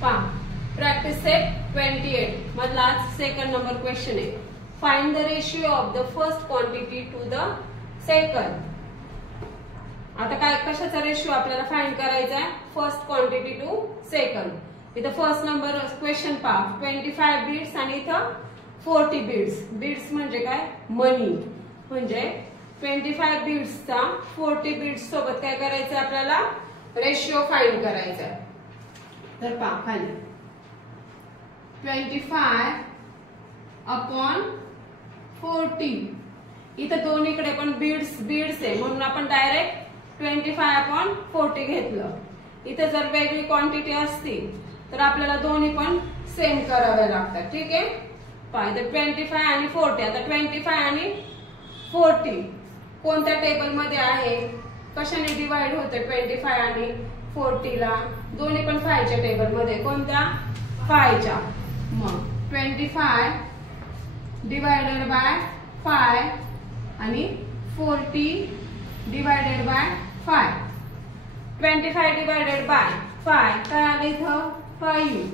पहा practice set 28 मधला second number question आहे. Find the ratio of the first quantity to the second. आता काय कशाचा रेशिओ आपल्याला फाइंड करायचा आहे? First quantity to second. इथं फर्स्ट नंबर क्वेश्चन पहा 25 बीड्स आणि इथं 40 बीड्स. बीड्स म्हणजे काय? मनी. म्हणजे 25 बीड्सचा 40 बीड्स सोबत काय करायचं आपल्याला? रेशिओ फाइंड करायचा आहे. तर पहा खाली 25 अपॉन 40. इथं दोन्हीकडे पण बीड्स आहे म्हणून आपण डायरेक्ट 25 अपॉन 40 घेतलं. इथे जर वेगळी क्वांटिटी असती तर आपल्याला दोन्ही पण सेम कराव्या लागतात. ठीक आहे. पहा इथे 25 आणि 40. आता 25 आणि 40 कोणत्या टेबल मध्ये आहे? कशाने डिवाइड होते 25 आणि 40 ला? दोन्ही पण 5 च्या टेबल मध्ये. कोणत्या? 5 च्या. मग 25 डिवायडेड बाय 5 आणि 40 डिवायडेड बाय 5. 25 डिवायडेड बाय 5 काय आलं इथं? 5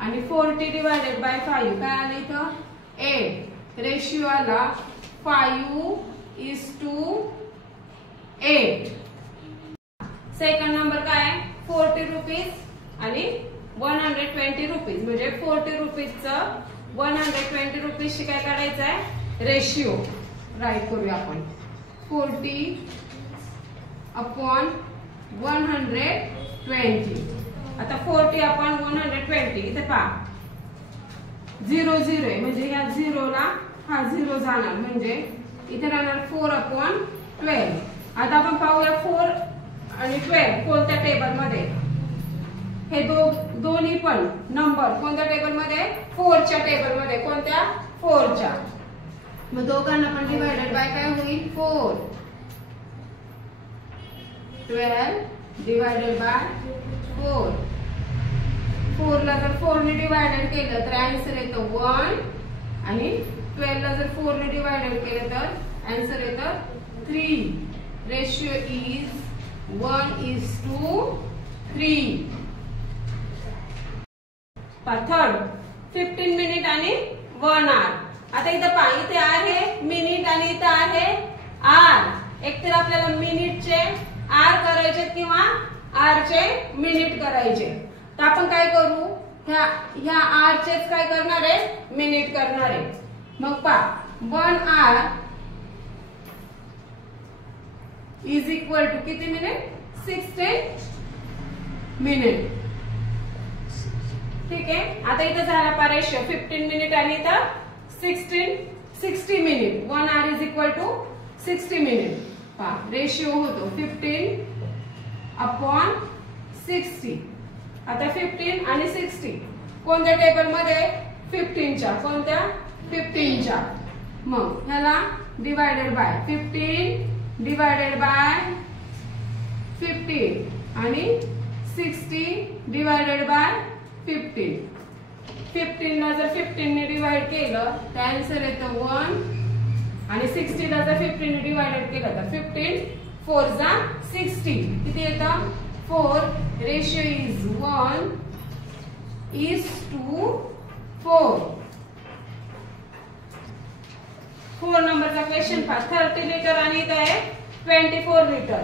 आणि 40 डिवायडेड बाय 5 काय आलं इथं? 8. रेशिओ आला 5:8. सेकंड नंबर काय आहे? 40 रुपीज आणि 120 रुपीज. म्हणजे 40 रुपीजचं 120 रुपीजशी काय काढायचं आहे? रेशिओ. राईट करूया आपण. 40 अपॉन 120. आता 40 अपॉन 120 इथे पहा 0 0 आहे म्हणजे या 0 ला हा 0 जाणार. म्हणजे इथे राहणार 4 अपॉन 12. आता आपण पाहूया 4 आणि 12 कोणत्या टेबल मध्ये? हे दोन्ही पण नंबर कोणत्या टेबल मध्ये? 4 च्या टेबल मध्ये. कोणत्या? 4 च्या. मग दोघांना पण डिवायडेड बाय काय होईल? 4. 12 डिवायडेड बाय 4. 4 ला जर 4 ने डिवायडेड केलं तर आन्सर येतं 1 आणि 12 ला जर 4 ने डिवायडेड केलं तर आन्सर येतं 3. Ratio is 1:3. थर्ड 15 मिनिट आणि 1 आवर. आता इथं पहा इथे आहे मिनिट आणि इथं आहे आर. एकतर आपल्याला मिनिटचे आर करायचे किंवा आर चे मिनिट करायचे. तर आपण काय करू? ह्या आर चेच काय करणार आहे? मिनिट करणार आहे. मग पहा 1 आवर इज इक्वल टू किती मिनिट? 16 मिनिट. ठीक आहे. आता इथं झाला पहा रेशिओ 15 मिनिट आणि इथं 60 minute. 1 hour is equal to 60 minute. पहा रेशिओ होतो 15 अपॉन 60. आता 15 आणि 60 कोणत्या टेबल मध्ये? 15 च्या. कोणत्या? 15 च्या. मग ह्याला डिवायडेड बाय 15 डिवायडेड बाय 15 आणि 60 डिवायडेड बाय 15. 15 ला जर 15 ने डिवाइड केलं तर आन्सर येतं 1 आणि 60 ला जर 15 ने डिवाइडेड केलं तर 15 4 जा 60. किती येतं? 4. Ratio is 1:4. 4 नंबरचा क्वेश्चन पहा 30 लिटर आणि इथं आहे 24 लिटर.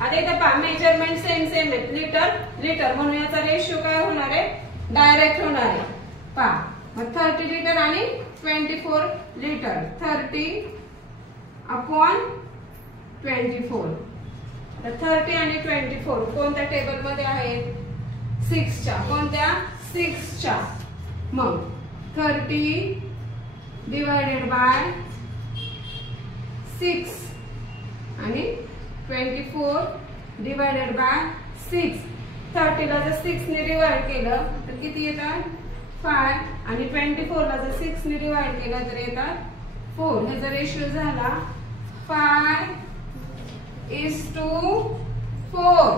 आता इथं पहा मेजरमेंट सेम आहे. लिटर म्हणून याचा रेशिओ काय होणार आहे? डायरेक्ट होणार आहे. पहा मग 30 लिटर आणि 24 लिटर. 30 अपॉन 24. तर 30 आणि 24 कोणत्या टेबल मध्ये आहेत? 6 च्या. कोणत्या? 6 च्या. मग 30 डिवायडेड बाय 6 आणि 24 डिवायडेड बाय 6. 30 ला जर 6 ने डिवाइड केलं तर किती येतात? 5 आणि 24 ला जर 6 ने डिवाइड केलं तर येतात 4. ह्याचा रेशिओ झाला 5:4.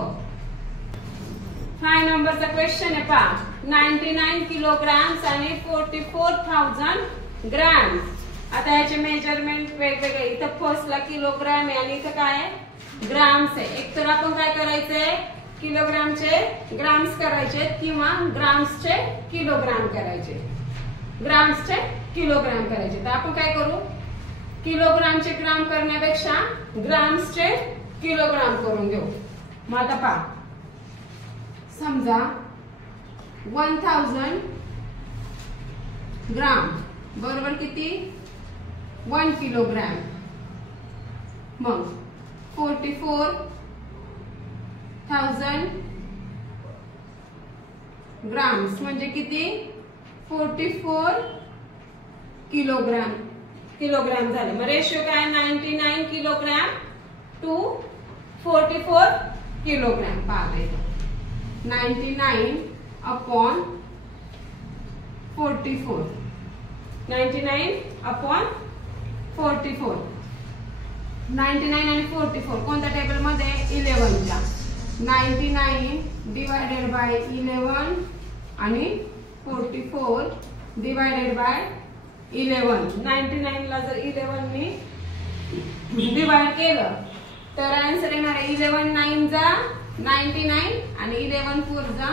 5 नंबरचा क्वेश्चन आहे पहा 99 किलोग्राम्स आणि 44,000 ग्रॅम्स. आता याचे मेजरमेंट वेगवेगळे. इथं फर्स्टला किलोग्राम आहे आणि इथं काय आहे? ग्राम्स आहे. एक तर आपण काय करायचंय किलोग्रामचे ग्राम्स करायचे किंवा ग्राम्सचे किलोग्राम करायचे, ग्राम्सचे किलोग्राम करायचे. तर आपण काय करू, किलोग्रामचे ग्राम करण्यापेक्षा ग्राम्सचे किलोग्राम करून घेऊ. मग आता पहा, समजा 1000 ग्राम बरोबर किती, 1 किलोग्राम. मग 44,000 ग्राम्स म्हणजे किती, 44 किलोग्राम. किलोग्राम झाले. मग रेशिओ काय, 99 किलोग्राम टू 44 किलोग्राम. पाहते 99/44, 99/44. 99 आणि 44 कोणत्या टेबल मध्ये, 11च्या. 99 डिवायडेड बाय 11 आणि 44 डिवायडेड बाय 11. 99 ला जर 11 ने डिवाइड केलं तर आन्सर येणार आहे 11 9 जा 99 आणि 11 4 जा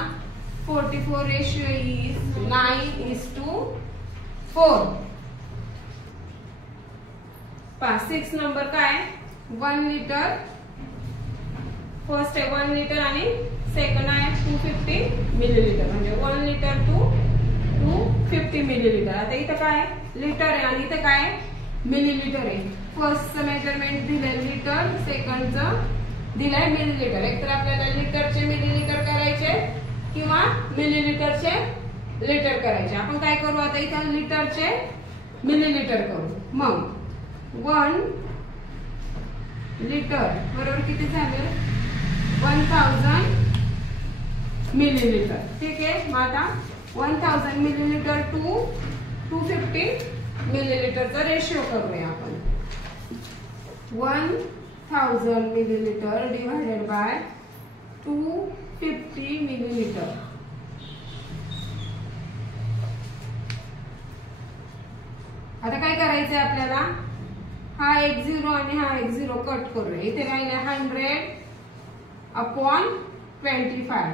44. Ratio is 9:4. 6 नंबर काय, 1 लिटर. फर्स्ट आहे 1 लिटर आणि सेकंड आहे 250 मिलीलिटर. म्हणजे 1 लिटर टू 250 मिलीलिटर. आता इथं काय लिटर आहे आणि इथं काय मिलीलिटर आहे. फर्स्टचं मेजरमेंट दिलंय लिटर, सेकंडचं दिलंय मिलीलिटर. एकतर आपल्याला लिटरचे मिलीलिटर करायचे किंवा मिलीलिटरचे लिटर करायचे. आपण काय करू, आता इथं लिटरचे मिलीलिटर करू. मग 1 लिटर बरोबर किती झाले, 1000 मिलीलिटर. ठीक आहे. मग आता 1000 मिलीलिटर टू 250 मिलीलिटरचा रेशिओ करूया आपण. 1000 मिलीलिटर डिवायडेड बाय 250 मिलीलिटर. आता काय करायचंय आपल्याला, हा एक 0 आणि हा एक 0 कट करूया. इथे राहिले 100/25.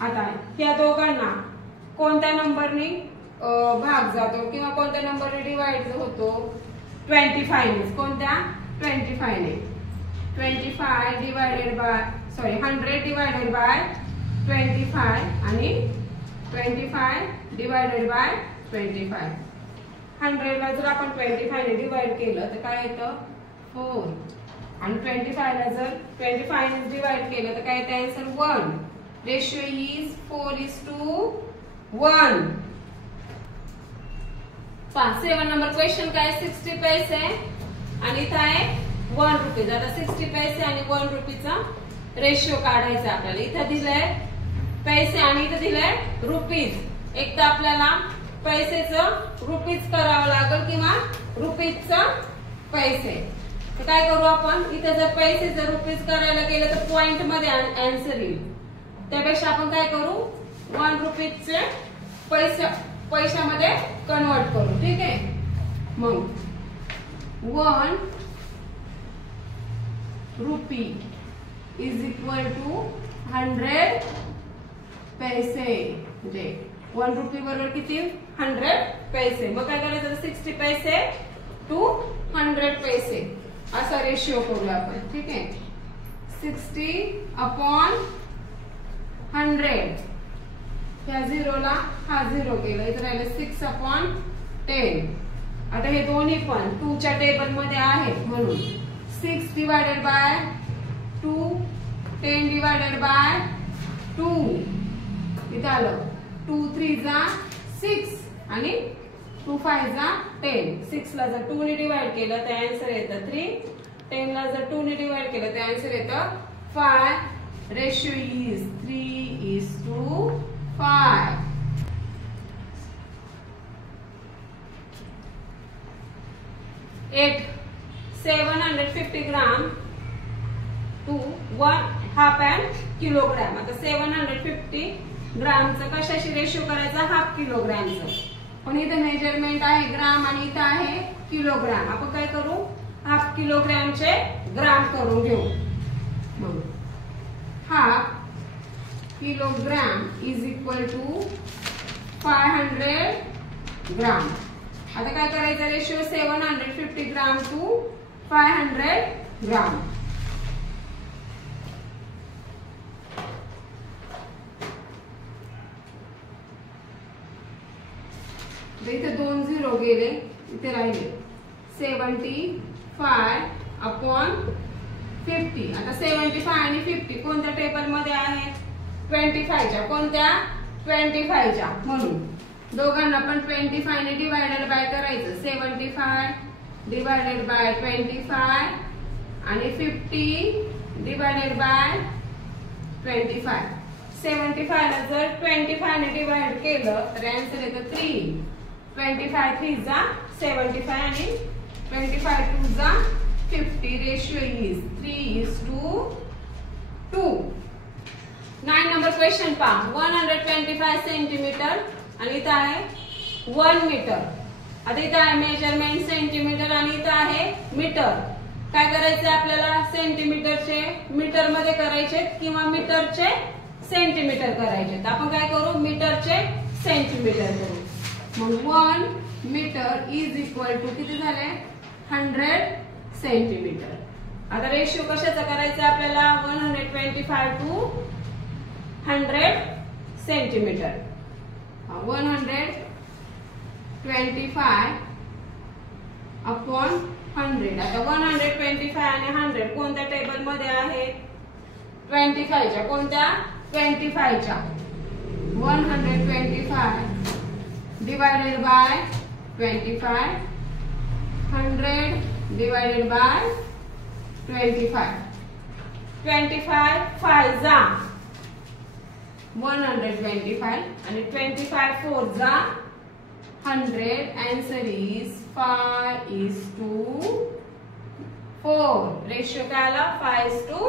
आता या दोघांना कोणत्या नंबरने भाग जातो किंवा कोणत्या नंबरने डिवाइड होतो, 25 ने. कोणत्या, 25 ने. 25 डिवायडेड बाय 100 डिवायडेड बाय 25 आणि 25 डिवायडेड बाय 25. 100 ला जर आपण 25 ने डिवाइड केलं तर काय येतं, 4. आणि 25 ला जर 25 ने डिवाइड केलं तर काय येतं, answer 1. Ratio is 4:1. 7 number question काय, 60 पैसे आणि इथं आहे 1 रुपीज. आता 60 पैसे आणि 1 रुपीचा रेशिओ काढायचा आपल्याला. इथं दिलंय पैसे आणि इथं दिलंय रुपीज. एक तर आपल्याला पैसेचं रुपीज करावं लागेल किंवा रुपीजचं पैसे. तर काय करू आपण, इथं जर पैसेचं रुपीज करायला गेलं तर पॉइंट मध्ये आन्सर येईल. त्यापेक्षा आपण काय करू, 1 रुपीजचे पैशामध्ये कन्वर्ट करू. ठीक आहे. मग 1 रुपी इज इक्वल टू 100 पैसे. म्हणजे 1 रुपी बरोबर किती, 100 पैसे. मग काय करायचं, 60 पैसे टू 100 पैसे असा रेशिओ करूया आपण. ठीक आहे. 60/100. ह्या 0 ला हा 0 केला, इथे राहिलं 6/10. आता हे दोन्ही पण 2 च्या टेबल मध्ये आहेत म्हणून 6 डिवायडेड बाय 2, 10 डिवायडेड बाय 2. इथं आलं 2 3 जा 6 आणि 2 5 जा 10. 6 ला जर 2 ने डिवाइड केलं तर आन्सर येतं 3. 10 ला जर 2 ने डिवाइड केलं तर आन्सर येतं 5. Ratio is 3:5. 750 gram to 1/2 kilogram. आता 750 ग्रामचं कशाशी रेशिओ करायचा, हाफ किलोग्रामचं. पण इथं मेजरमेंट आहे ग्राम आणि इथं आहे किलोग्राम. आपण काय करू, हाफ किलोग्रामचे ग्राम करून घेऊ. Half kilogram is equal to 500 gram. आता काय करायचं रेशिओ 750 ग्राम टू 500 ग्राम. इथे 2 झिरो गेले, इथे राहिले 75/50. आता 75 आणि 50 कोणत्या टेबल मध्ये आहे? 25 च्या. कोणत्या? 25 च्या. म्हणून दोघांना पण 25 ने डिवायडेड बाय करायचं. 75 डिवायडेड बाय 25 आणि 50 डिवायडेड बाय 25. 75 ला जर 25 ने डिवाइड केलं तर आन्सर येतं 3. 25 3 जा 75 आणि 25 2 जा 50. Ratio is 3:2. 9 नंबर क्वेश्चन पहा. 125 सेंटीमीटर आणि इथं आहे 1 मीटर. आता इथं आहे मेजरमेंट सेंटीमीटर आणि इथं आहे मीटर. काय करायचं आपल्याला? सेंटीमीटरचे मीटर मध्ये करायचे किंवा मीटरचे सेंटीमीटर करायचे. तर आपण काय करू? मीटरचे सेंटीमीटर करू. मग 1 मीटर इज इक्वल टू किती झाले? 100 सेंटीमीटर. आता रेशिओ कशाचा करायचा आपल्याला? 125 टू 100 सेंटीमीटर. 125 अपॉन 100. आता 125 आणि 100 कोणत्या टेबल मध्ये आहे? 25 च्या. कोणत्या? 25 च्या. 125 divided by 25, 100 divided by 25. 25 5 जा 125 आणि 25 4 जा 100. Answer is 5:4. रेशिओ काय आला? 5:4.